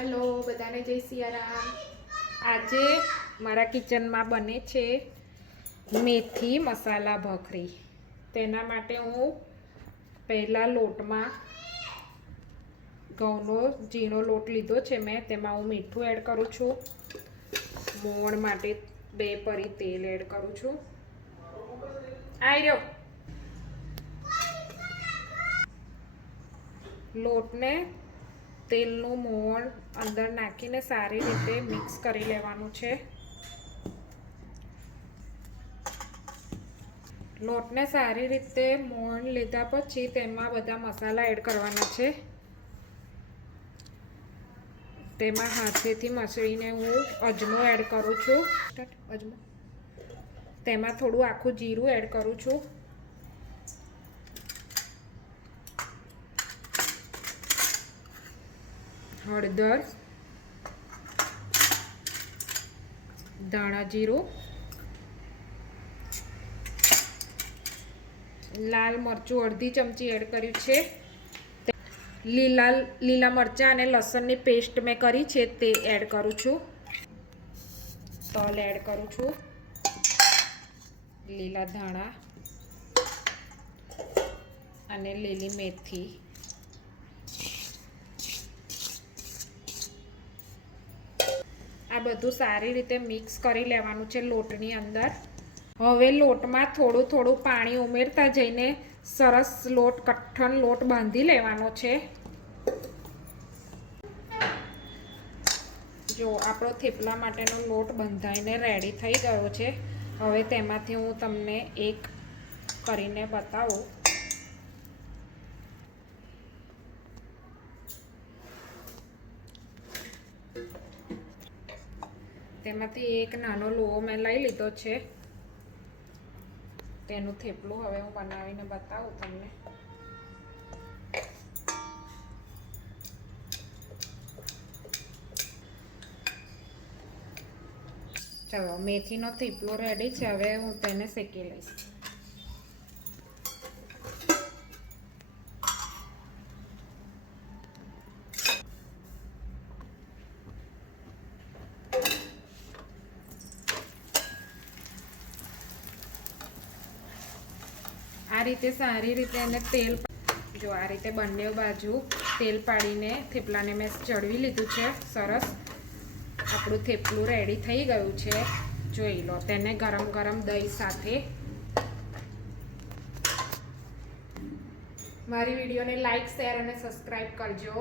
Hello બધાને જય સિયારામ। આજે મારા કિચનમાં બને છે મેથી મસાલા ભાખરી। તેના માટે હું પહેલાં લોટમાં ઘઉંનો ઝીણો લોટ લીધો છે મેં, તેમાં હું મીઠું એડ કરું છું। મોણ માટે 2 પરી તેલ એડ કરું છું। આઈ રહ્યો લોટને તેલનું મોણ અંદર નાખીને સારી રીતે મિક્સ કરી લેવાનું છે। લોટને સારી રીતે મોણ લીધા પછી તેમાં બધા મસાલા એડ કરવાના છે। તેમાં હાથેથી મસળીને હું અજમો એડ કરું છું। અજમો તેમાં થોડું આખું જીરું એડ કરું છું। હળદર, ધાણા જીરું, લાલ મરચું અડધી ચમચી એડ કર્યું છે। લીલા મરચાં અને લસણની પેસ્ટ મેં કરી છે તે એડ કરું છું। તલ એડ કરું છું, લીલા ધાણા અને લીલી મેથી। આ બધું સારી રીતે મિક્સ કરી લેવાનું છે લોટની અંદર। હવે લોટમાં થોડું થોડું પાણી ઉમેરતા જઈને સરસ લોટ કઠણ લોટ બાંધી લેવાનો છે। જો આપણો થેપલા માટેનો લોટ બંધાઈને રેડી થઈ ગયો છે। હવે તેમાંથી હું તમને એક કરીને બતાવું। તેમાંથી એક નાનો લોહો મેં લઈ લીધો છે। તેનું થેપલું હવે હું બનાવીને બતાવું તમને। ચલો મેથીનો થેપલો રેડી છે। હવે હું તેને શેકી લઈશ। આ રીતે સારી રીતે એને તેલ, જો આ રીતે બંને બાજુ તેલ પાડીને થેપલાને મેં ચડવી લીધું છે સરસ। આપણું થેપલું રેડી થઈ ગયું છે, જોઈ લો। તેને ગરમ ગરમ દહીં સાથે મારી વિડીયોને લાઈક, શેર અને સબસ્ક્રાઈબ કરજો।